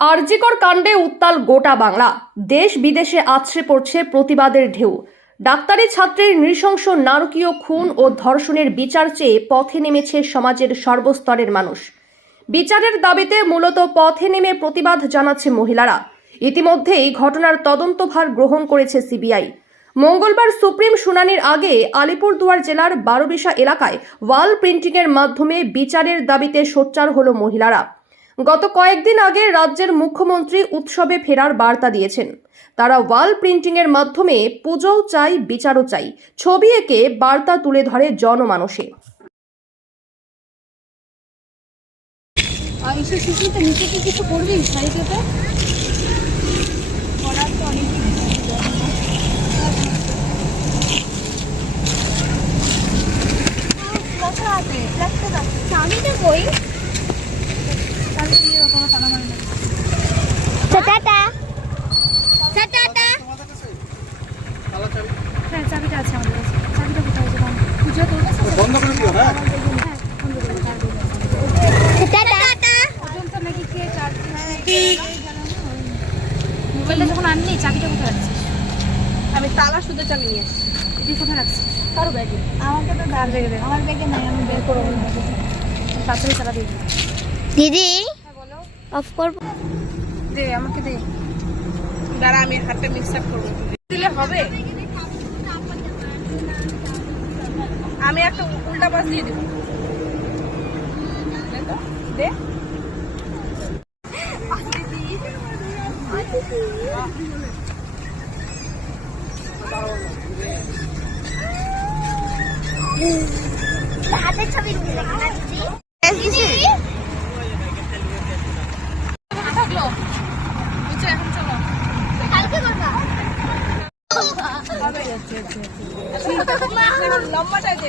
আরজিকর কাণ্ডে উত্তাল গোটা বাংলা। দেশ বিদেশে আছড়ে পড়ছে প্রতিবাদের ঢেউ। ডাক্তারি ছাত্রের নৃশংস নারকীয় খুন ও ধর্ষণের বিচার চেয়ে পথে নেমেছে সমাজের সর্বস্তরের মানুষ। বিচারের দাবিতে মূলত পথে নেমে প্রতিবাদ জানাচ্ছে মহিলারা। ইতিমধ্যেই ঘটনার তদন্তভার গ্রহণ করেছে সিবিআই। মঙ্গলবার সুপ্রিম শুনানির আগে আলিপুরদুয়ার জেলার বারোবিশা এলাকায় ওয়াল প্রিন্টিংয়ের মাধ্যমে বিচারের দাবিতে সোচ্চার হল মহিলারা। গত কয়েকদিন আগে রাজ্যের মুখ্যমন্ত্রী উৎসবে ফেরার বার্তা দিয়েছেন। তারা ওয়াল প্রিন্টিংয়ের মাধ্যমে পুজোও চাই, বিচারও চাই। ছবি এঁকে বার্তা তুলে ধরে জনমানসে। কিছু করবি সাইকেতে করার তো অনেক চাবিটা কই চাবি দিয়ে তোমার তালা মারি না টাটা টাটা হ্যাঁ চাবিটা আছে আমাদের কাছে। চাবিটা কোথায় আছে? পুজো তোর বন্ধ করে দিও হ্যাঁ? মোবাইলটা যখন আনলি চাবিটা কোথায় রাখছিস? আমি তালা শুধু চাবি নিয়ে এসেছি তুই কোথায় রাখছিস? কারও ব্যাগে। আমাকে তো আমার ব্যাগে নাই আমি বের করব। তাড়াতাড়ি চালা দিয়ে দিদি অফ করব দে আমাকে দে। দাঁড়া আমি হাতটা মিক্স আপ করব। দিলে হবে। আমি একটা উল্টা পাশ দিয়ে দেবো। দে। হাতের ছবি দিদি থাকল বুঝছ এখন চলো কালকে করবা লম্বাটাই দে